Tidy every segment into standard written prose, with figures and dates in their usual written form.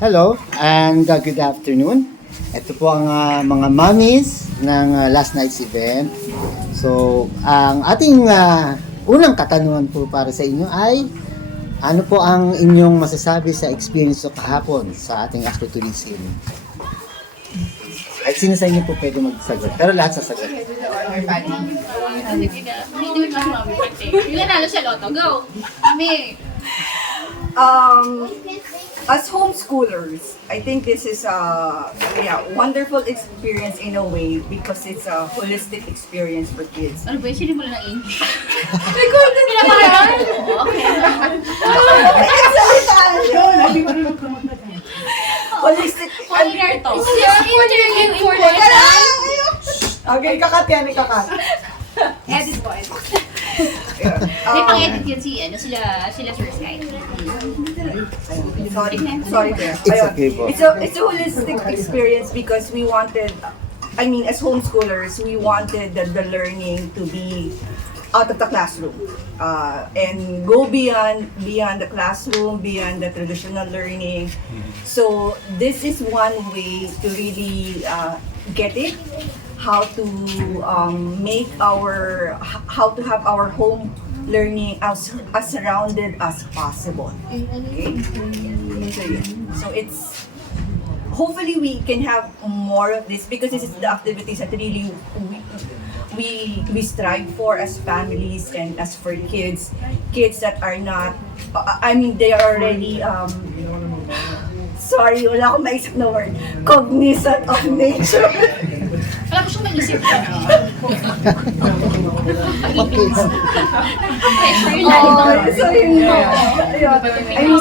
Hello and good afternoon. Ito po ang mga mommies ng last night's event. So, ang ating unang katanungan po para sa inyo ay ano po ang inyong masasabi sa experience ko kahapon sa ating AstroTourism? Ay, sino sa inyo po pwede magsagot? Pero lahat sasagot. Yung nanalo sa loto, go! Kami! As homeschoolers, I think this is a wonderful experience in a way because it's a holistic experience for kids. Ano ba yun? Sinimula ng English? Record na nila ba yan? Holistic. Foreigner to. Okay, kakat yan, kakat. Edit po, edit. Hindi pang-edit yun sila Sir Sky. Sorry there. It's okay po. It's a holistic experience because we wanted, as homeschoolers, we wanted the learning to be out of the classroom and go beyond the classroom, beyond the traditional learning. So this is one way to really get it, how to how to have our home learning as surrounded as possible. Okay? So it's hopefully we can have more of this because this is the activities that really we strive for as families and as for kids that are not they are already sorry, wala akong maisip na word, cognizant of nature. Wala ko siyang maisip na. So yun mo.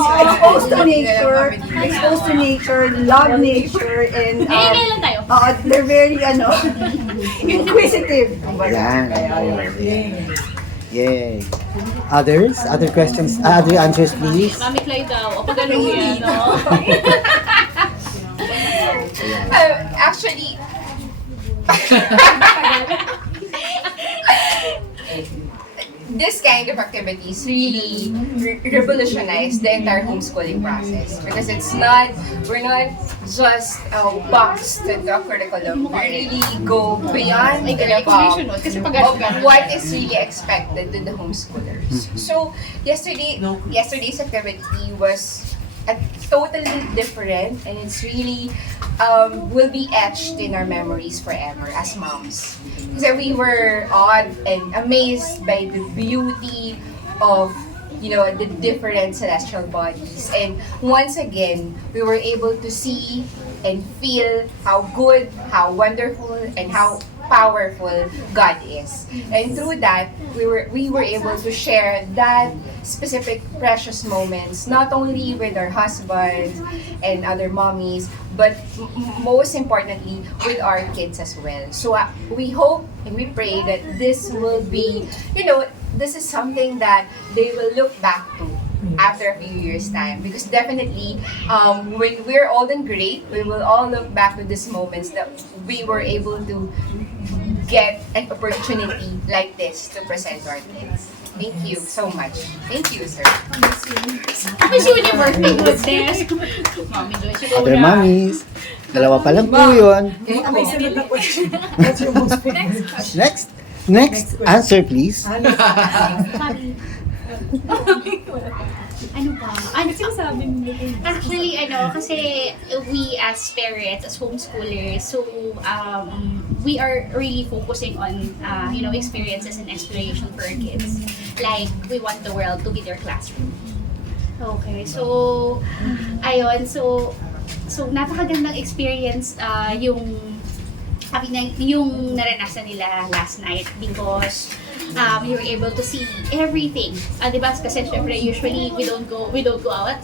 Exposed to nature, love nature, and Kailan tayo? they're very inquisitive. Yan. Yay. Other questions? Other answers, please? Mami Clay daw. O pag ano yan, no? Actually, this kind of activities really revolutionized the entire homeschooling process because we're not just boxed to the curriculum. We really go beyond and above of what is really expected to the homeschoolers. So yesterday's activity was totally different, and it's really will be etched in our memories forever as moms. Because we were awed and amazed by the beauty of the different celestial bodies, and once again we were able to see and feel how good, how wonderful, and how powerful God is. And through that, we were able to share that specific precious moments, not only with our husbands and other mommies, but most importantly, with our kids as well. So we hope and we pray that this will be, this is something that they will look back to after a few years' time, because definitely when we're old and great, we will all look back to these moments that we were able to get an opportunity like this to present to our kids. Thank you so much. Thank you, sir. Happy Universe, may goodness. Mami Joyce, ikaw Other na. mommies. Dalawa pa lang po yun. May sunod na question. What's your most favorite? Next answer, please. Mami. Ano ba? Ano sinasabi mo? Actually, kasi we as parents, as homeschoolers, so we are really focusing on, experiences and exploration for our kids. Like, we want the world to be their classroom. Okay, so, ayun, so napakagandang experience yung naranasan nila last night because you were able to see everything. Diba? Kasi syempre usually we don't go out at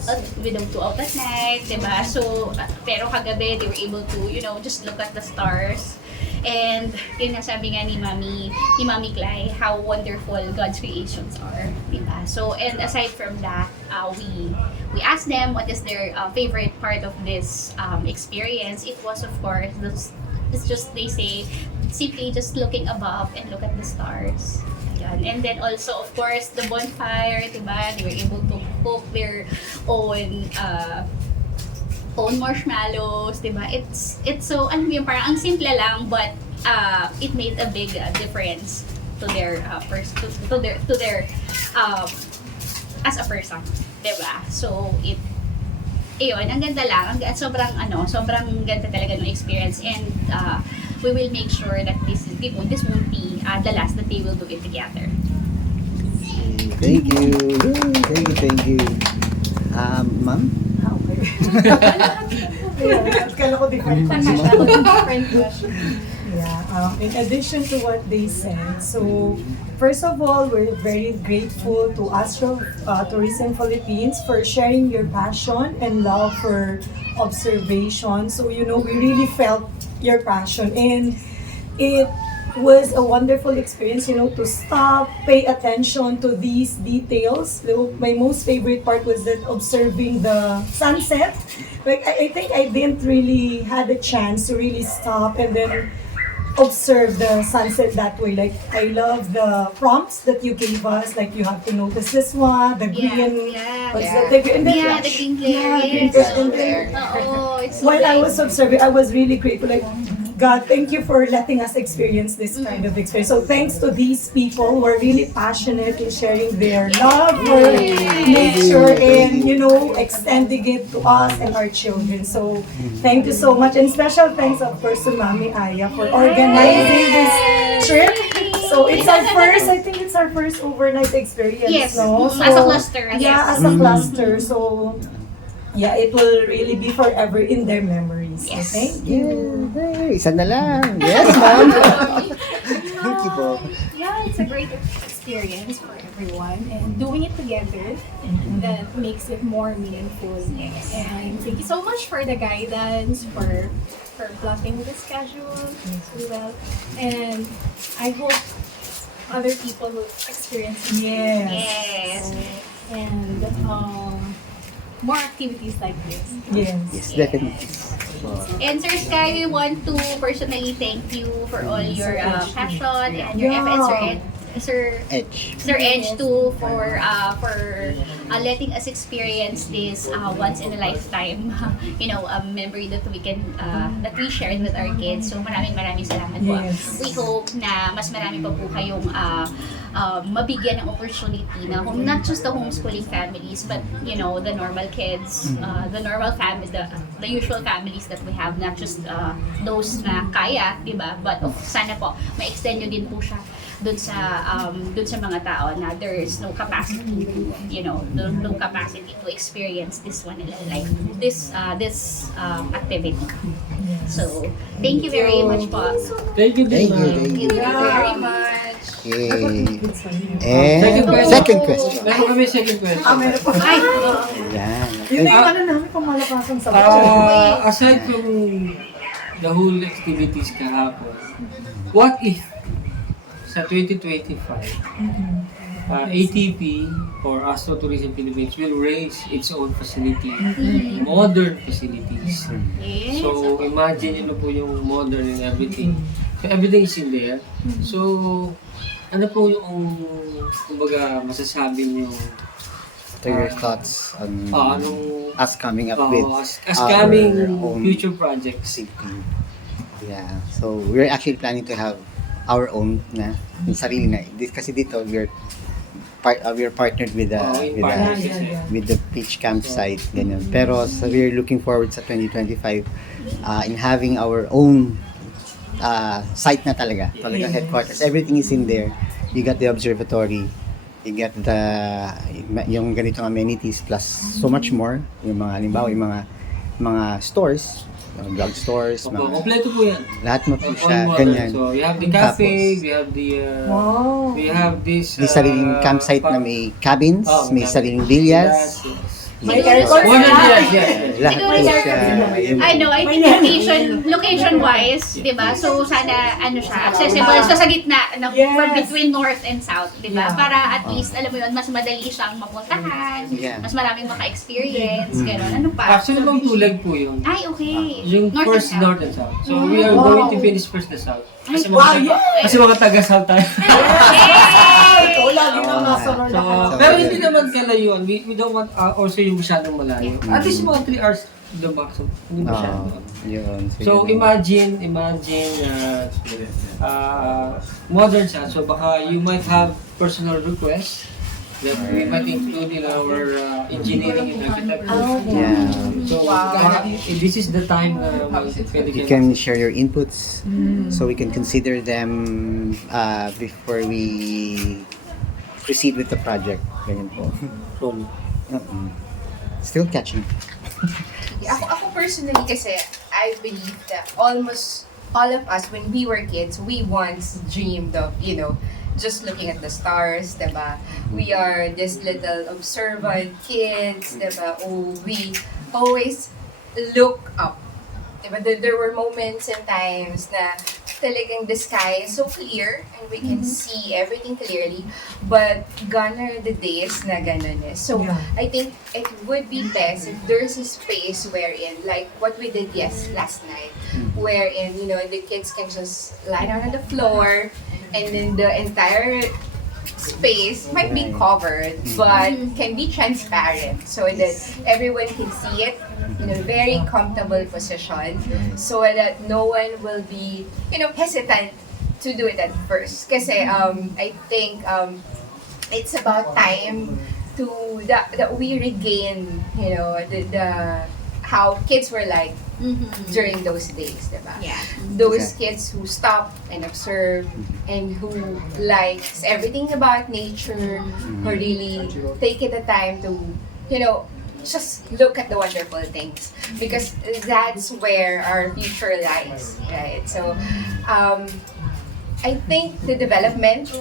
night, diba? So pero kagabi they were able to just look at the stars. And yun nga sabi nga ni Mami Clay, how wonderful God's creations are, diba? So, and aside from that, we asked them what is their favorite part of this experience. It was, of course, it's just, they say, simply just looking above and look at the stars. Ayan. And then also, of course, the bonfire, diba? They were able to cook their own own marshmallows, di ba? It's so, alam mo yun, parang ang simple lang, but it made a big difference to their to their as a person, di ba? So ayun, ang ganda lang, sobrang ganda talaga ng experience, and we will make sure that this won't be the last that they will do it together. Thank you. Thank you. Ma'am? Kala ko different question. Yeah, in addition to what they said, so first of all, we're very grateful to AstroTourism Philippines for sharing your passion and love for observation. So, we really felt your passion, and it was a wonderful experience, to stop, pay attention to these details. My most favorite part was that observing the sunset. Like, I think I didn't really had a chance to really stop and then observe the sunset that way. Like, I love the prompts that you gave us. Like, you have to notice this one, the green. What's that? The green, Yeah, the green glare. green Yes. glare. And then, It's so while I nice. was observing, I was really grateful. Like, God, thank you for letting us experience this kind of experience. So thanks to these people who are really passionate in sharing their love for nature and, extending it to us and our children. So thank you so much. And special thanks, of course, to Mami Aya for organizing this trip. So it's our first, I think it's our first overnight experience, Yes, no? So, as a cluster. Yeah, as a cluster. So yeah, it will really be forever in their memories. Yes. So thank you. Yay! Isa na lang. Yes, ma'am. Thank you po. Yeah, it's a great experience for everyone, and doing it together that makes it more meaningful. And thank you so much for the guidance, for plotting the schedule as well. And I hope other people will experience it. Yes. And more activities like this. Yes, definitely. And Sir Sky, we want to personally thank you for all your passion and your efforts, Sir Edge. Sir Edge too, for letting us experience this once in a lifetime, memory that we can that we shared with our kids. So maraming salamat po. Yes. We hope na mas marami pa po kayong mabigyan ng opportunity na not just the homeschooling families, but the normal kids, the normal family, the usual families that we have, not just those na kaya, diba? But sana po ma-extend nyo din po siya dun sa mga tao na there is no capacity to, no capacity to experience this one in life, this activity. So thank you very much po. Thank you, Thank you. Thank you Very much. Okay. And second question. Meron kami second question. Meron po. Ay, Yan. Yun na yung namin pamalakasan sa Aside from the whole activities kahapon, what if sa 2025, ATP or AstroTourism Philippines will raise its own facility, modern facilities. yes. So imagine yun na po yung modern and everything. So everything is in there. So ano po yung kumbaga masasabi niyo What are your thoughts on anong us coming up with as coming our own future projects? city? Yeah. So we're actually planning to have our own na yung sarili na. Kasi dito we're partnered with with the beach campsite ganyan. Pero so we're looking forward sa 2025 in having our own site na talaga headquarters. Everything is in there. You got the observatory, you get yung ganitong amenities plus so much more. Yung mga halimbawa yung mga stores, drug stores, mga Kompleto po yan. lahat mo po siya On model. ganyan. So you have the cafe, Tapos, we have the Wow. we have this may sariling campsite na may cabins, may sariling villas. May Siguro, aircon. More than yes. Lahat po Siguro, siya. I think location-wise, di ba? So, sana, siya, accessible. So, sa gitna, from between north and south, di ba? Yeah. Para at least, alam mo yun, mas madali siyang mapuntahan, Yeah. mas maraming maka-experience, gano'n. Ano pa? Actually, bang tulag po yun. Ay, okay. Yung North first and south. north and south. So we are going to finish first the south. Kasi Ay, mga taga-south tayo. Ikaw lagi na nasa So, pero hindi naman kalayuan. We don't want also yung masyadong malayo. At least mga 3 hours the maximum. Hindi masyado. Yun. So yun. imagine modern siya. So baka you might have personal requests that we might include in our engineering and architecture. Yeah. So baka, this is the time na You can share your inputs so we can consider them before we proceed with the project. Ganyan po. Still catching. Ako personally kasi, I believe that almost all of us, when we were kids, we once dreamed of, just looking at the stars, diba? We are this little observant kids, diba? Oh, we always look up. Diba? There were moments and times na talagang the sky is so clear and we can see everything clearly, but gone are the days na ganun eh. So, I think it would be best if there's a space wherein, like what we did last night, wherein, the kids can just lie down on the floor and then the entire space might be covered but can be transparent so that everyone can see it in a very comfortable position so that no one will be, hesitant to do it at first. Kasi I think it's about time to that we regain, the how kids were like during those days, diba? Yeah. Those kids who stop and observe and who likes everything about nature, who really take it the time to, just look at the wonderful things because that's where our future lies, right? So, I think the development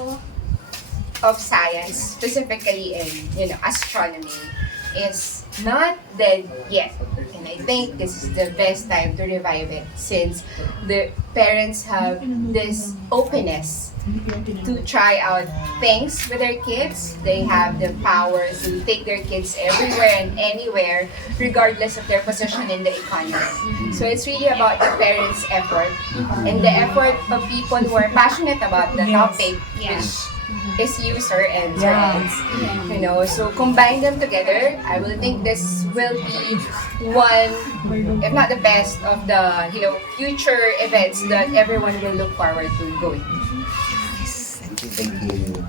of science, specifically in, astronomy, is not dead yet. And I think this is the best time to revive it since the parents have this openness to try out things with their kids. They have the power to take their kids everywhere and anywhere regardless of their position in the economy. So it's really about the parents' effort and the effort of people who are passionate about the topic, which is user and friends. So combine them together. I will think this will be one, if not the best, of the future events that everyone will look forward to going. Thank you.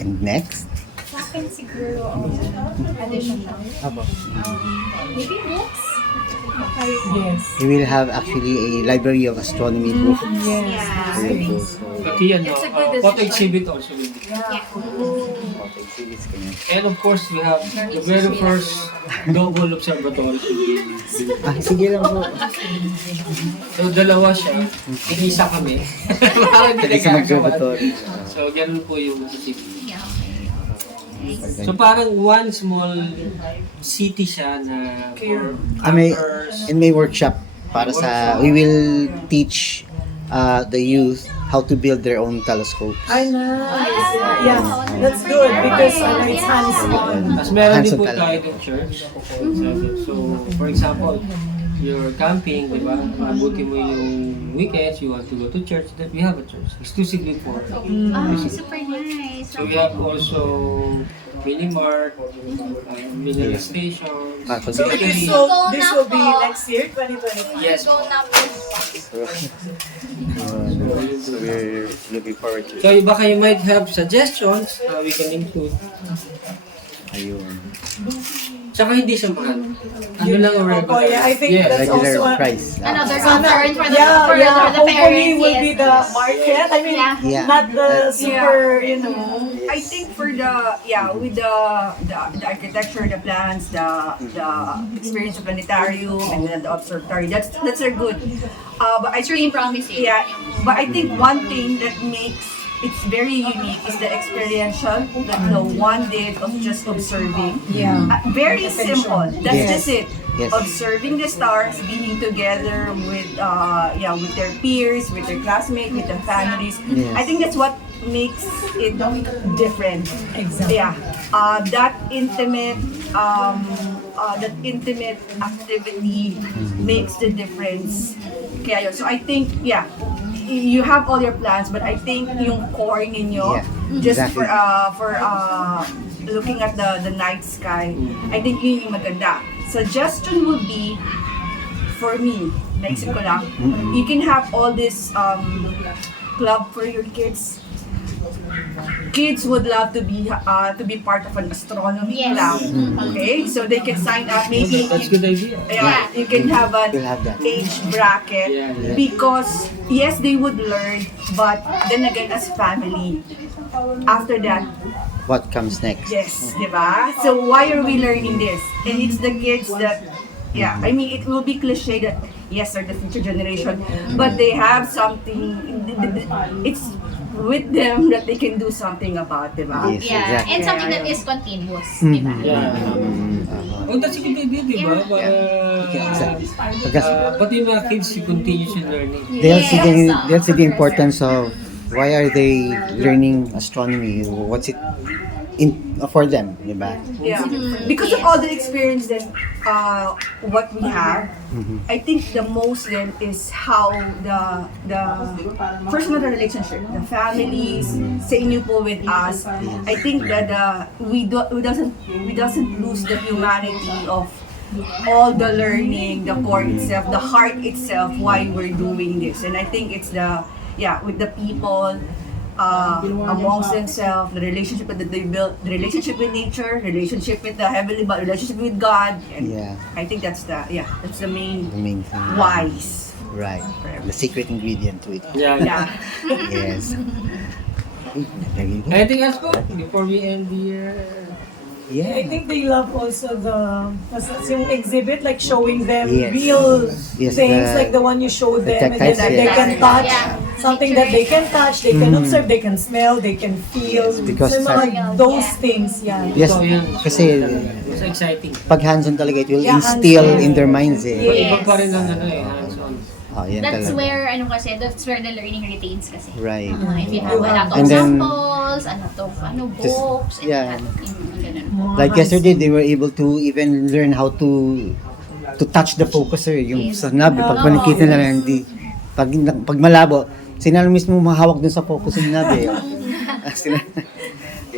And next? Sa akin siguro, addition lang. Maybe books? Yes. We will have actually a library of astronomy book. Yes. Very cool. Pati photo exhibit also will be. Photo exhibits ganyan. And of course, we have the very first double observatory. Sige lang po. So, dalawa siya. Isa kami. Parang Pwede ka mag-observatory. So, ganun po yung city. So, parang one small city siya na for May workshop para sa, we will teach the youth how to build their own telescopes. Ay, nice. Yeah, that's good because it's hands-on. Tapos meron din Hands-on po talaga. tayo ng church. So, for example, you're camping, di ba? Mabuti mo yung weekends, you want to go to church, then we have a church exclusively for Super nice. So we have also mini-mart, mini stations. So this will be next year, 2025. Yes. So we're looking forward to it. So baka you might have suggestions we can include. Ayun. Tsaka hindi siya mahal. Ano lang ang regular. Oh yeah, I think Yes. that's Regular also price. Another Sana, concern for the, yeah, for the hopefully parents. will be the market. I mean, Yeah. not the That's- super, I think for with the architecture, the plans, the experience of planetarium and then the observatory, that's a good. But I It's really think, promising. yeah, but I think one thing that makes it's very unique is the experiential that no one did of just observing. yeah. Very simple. That's Yes. just it. Yes. Observing the stars, being together with with their peers, with their classmates, with their families. Yes. I think that's what makes it different. Exactly. Yeah. That intimate activity makes the difference. Kaya yun. So I think you have all your plans, but I think yung core ninyo, Yeah, just exactly. for looking at the night sky, I think yun yung maganda. suggestion would be, for me, naisip ko lang, you can have all this club for your kids. Kids would love to be part of an astronomy Yes. club. Okay, so they can sign up. Maybe That's a good idea. yeah, you can have an We'll have that. age bracket Yeah, yeah. because yes, they would learn, but then again, as family, after that, What comes next? yes, diba? So why are we learning this? And it's the kids that, yeah, I mean, it will be cliche that yes, they're the future generation, but they have something. It's with them that they can do something about, diba? Yes, Yeah, exactly. and something that is continuous, Mhm. di ba? Yeah. Oh, that's a good idea, di ba? Para, Because pati yung mga kids, continuous in learning. they'll see the importance of why are they learning astronomy? What's it for them, di ba? Yeah, because of all the experience that what we have, I think the most then is how the personal relationship, the families, sa inyo po with us. I think that we doesn't lose the humanity of all the learning, the core itself, the heart itself, why we're doing this. And I think it's with the people. Amongst themselves, the relationship that they built, the relationship with nature, relationship with the heavenly body, relationship with God, and Yeah. I think that's the main The main thing. whys. Right. The secret ingredient to it. Yeah. Yeah. Yes. There you go. Anything else po? Before we end the... I Yeah. think they love also yung exhibit, like showing them Yes. real Yes, things, the- like the one you showed the them, and then tactile, they yes. can touch, Yeah. something that they can touch, they can observe, they can smell, they can feel. Yes, because so, mga those things, yeah. Yes, Ito, yan. kasi It's exciting. pag hands-on talaga, it will Yeah, instill hands-on. in their minds eh. Yes. Iba pa rin ang hands-on. Oh, yan That's talaga. that's where the learning retains kasi. Right. If you have a lot of And then- samples, books, and yeah. ganun. Like yesterday, they were able to even learn how to touch the focuser, yung sa knob. Pag nakikita na lang, pag malabo, sinalo mismo mahawak dun sa focus yung knob eh.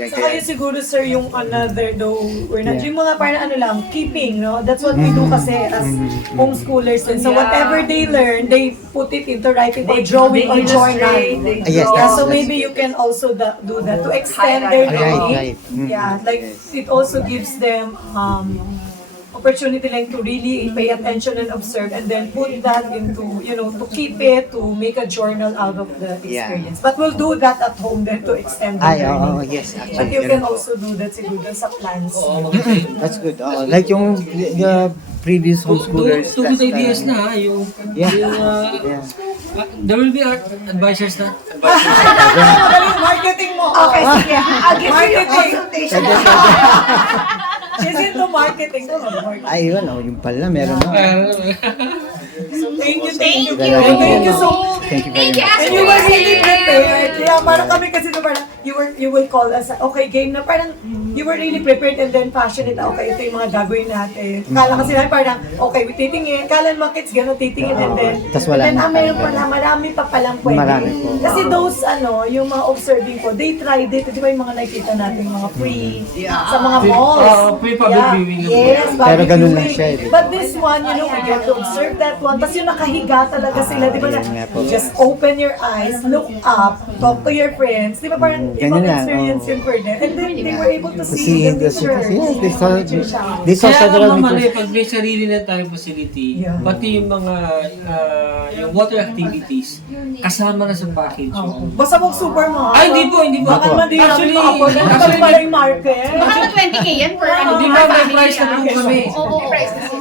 Saka yun siguro, sir, yung another, though, we're not, Yeah. yung mga parang keeping, no? That's what we do kasi as homeschoolers. And so whatever they learn, they put it into writing or drawing or journal. Yes, Yeah, that's- so maybe you can also do that to extend their Highlight. learning. Right. Yeah, like it also gives them opportunity like to really pay attention and observe and then put that into, to keep it, to make a journal out of the Yeah. experience. But we'll do that at home then to extend the Ay, learning. yes, But actually. you can also do that siguro sa plans. Oo, maganda yun. That's good. Like yung the previous homeschoolers. Two good ideas na ha, yung... Yeah. yung Yeah. there will be advisors na. Magaling marketing mo. Okay, sige. I'll give you your Marketing. consultation. She's into marketing. Ay, yun. Yung pala, meron na. Thank you. Thank you. Thank you so much. Thank you very much. And you were really prepared. Yeah, parang kami kasi na parang you will call us, okay, game na parang you were really prepared and then passionate. Okay, ito yung mga gagawin natin. Kala kasi namin parang, okay, we titingin. Kala mga kids gano'n titingin and then, Tas wala and then, na mayroon talaga. pala, marami pa palang pwede. Marami po. Kasi those, yung mga observing ko, they tried it. Di ba yung mga nakikita natin, mga free, sa mga malls. Pre-public viewing. Yes, Pero public ganun lang viewing. siya eh. But this one, we get to observe that one. Tapos yung nakahiga talaga sila, di ba na, yun nga po. just open your eyes, look up, talk to your friends. Di ba parang Ganyan ibang lang, experience oo. yun for them. And then they were able to See see the the pictures. yes, Picture they saw Kaya several ang mamali, meters. pag may sarili na tayong facility, Yeah. pati yung mga yung water activities, kasama na sa package. Basta mag super mga. Ay, hindi po. Baka naman din Actually, namin makapon. Ano pala yung market? Baka na 20k yan per ano. Hindi ba may price na po kami? Oo.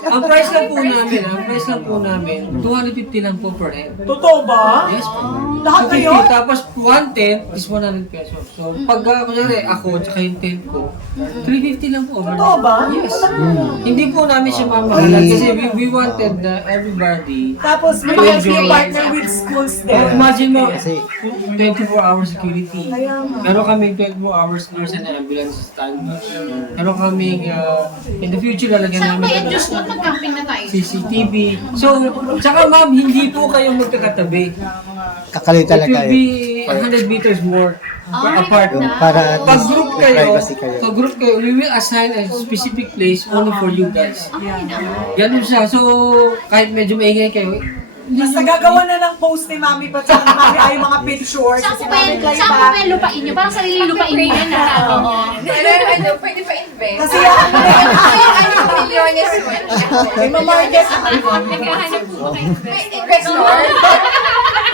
Ang price lang po namin, 250 lang po per head. Totoo ba? Yes po. Lahat 250, kayo? tapos 110 is 100 pesos. So, pag kunyari ako, tsaka yung tent ko, 350 lang po. Totoo ba? Yes. Hindi po namin siya mamahalan kasi we wanted na everybody. Tapos may Well, you Joy. partner with schools there. Imagine mo, Kasi- 24 hours security. Kaya nga. Meron kaming 24 hours nurse and ambulance standby. Meron kaming, in the future, lalagyan Saan ba namin yan? Diyos ko, mag-camping na tayo. CCTV. So, tsaka ma'am, hindi po kayo magkakatabi. Kakaloy It talaga will eh. be 100 meters more. apart. Para at Pag least group may kayo, privacy kayo. we will assign a specific place only for you guys. Okay na. Ganun siya. So, kahit medyo maingay kayo, Basta gagawa na ng post ni Mami pa ni Mami ay mga pictures. Saan Kasi ko pa Mami Clay saan ko pa. pa yung lupain nyo? Parang sarili lupain nyo yan ha. Oo. Pero pwede pa invest. Kasi yan, Milyones one. may mamarket. Naghahanap po ba kayo? Investor.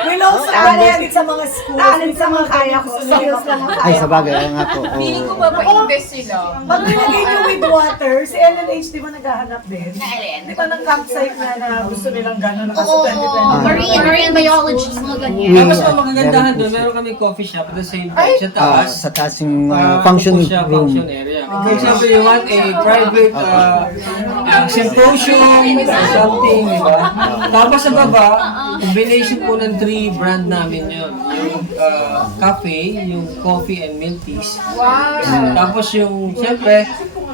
Will also add sa mga schools. Talent sa mga kaya ko. Skills lang ang Ay, kaya sa ko. bagay, oo nga po. oo. Feeling ko ba pa-invest sila? Pag nilagay niyo with water, si LNH di ba naghahanap din? Na alin? Di ba ng campsite na gusto nilang gano'n na kasi Oo. 2020? Marine biology, mga ganyan. tapos Yeah, ang magagandahan meron doon, po meron kami coffee shop at the same time sa taas. Sa taas yung Ah, function ano po siya, room. function area. For example, you want a private symposium or something, di ba? Tapos sa baba, combination po ng 3 brand namin yun. Yung cafe, yung coffee and milk teas. Wow. Tapos yung, siyempre,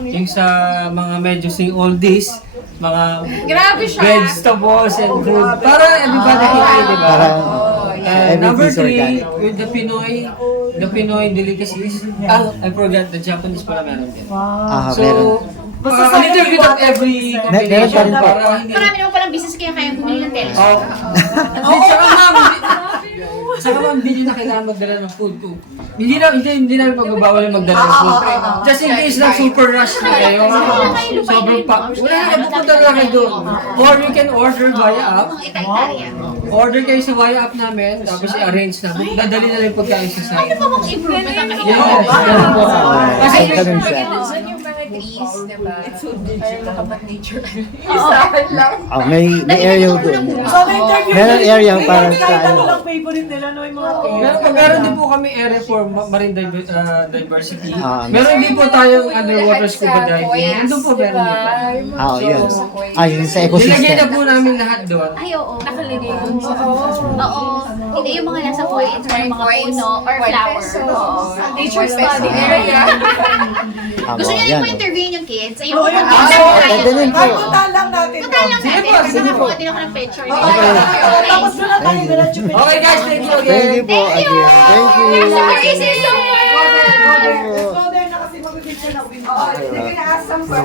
yung sa mga medyo sing oldies, mga Grabe siya. vegetables and food. Para everybody can eat, di ba? Para And number everything is 3, organic. with the Pinoy delicacies. I forgot, the Japanese pala meron din. Ah, meron. So, a little bit of every Meron pa combination rin po. para hindi... Marami naman palang business kaya kaya bumili ng telescope. Hindi, tsaka ma'am, saka ma'am, hindi na kailangan magdala ng food. Hindi na pagbabawal na magdala ng food. Just in case na super rush na kayo. Sobrang pa. Wala na, pupunta na kayo doon. Or you can order via app. Mga Italia. Order kayo sa via app namin, tapos i-arrange na. Dadali na lang yung pagkain sa Ano site. pa mong improvement ang Yeah. kailangan? Kasi Ay, ganun siya. Doon yung mga trees, diba? Parang nakapag-nature. Isahan lang. Oh, may area doon. So, na-interview Meron area para kahit sa ano ano. lang favorite nila, no, yung mga kids. Meron din po kami area for marine diversity. Ah, Meron din po tayong underwater scuba diving. Nandun po meron din po. Ah, yun. Ah, yun sa Nilagay na ecosystem. po namin lahat doon. Ay, oo. Nakalagay dun sa Oo. Hindi yung mga nasa points or mga puno or flower. Oo. nature Peso study area. Ah, Gusto niyo yan. po interviewin yung kids? Ayun Oo, po. yun. Pwede din po. Ay, puntahan lang natin. Puntahan lang Sige natin. po, Kasi sige po. nakakuha din ako ng picture. Tapos doon na tayo diretso picture. Okay guys, thank you again. Thank you po, again. Thank you. Sorry, sis. Let's go there na kasi mag-picture na window. They're gonna ask some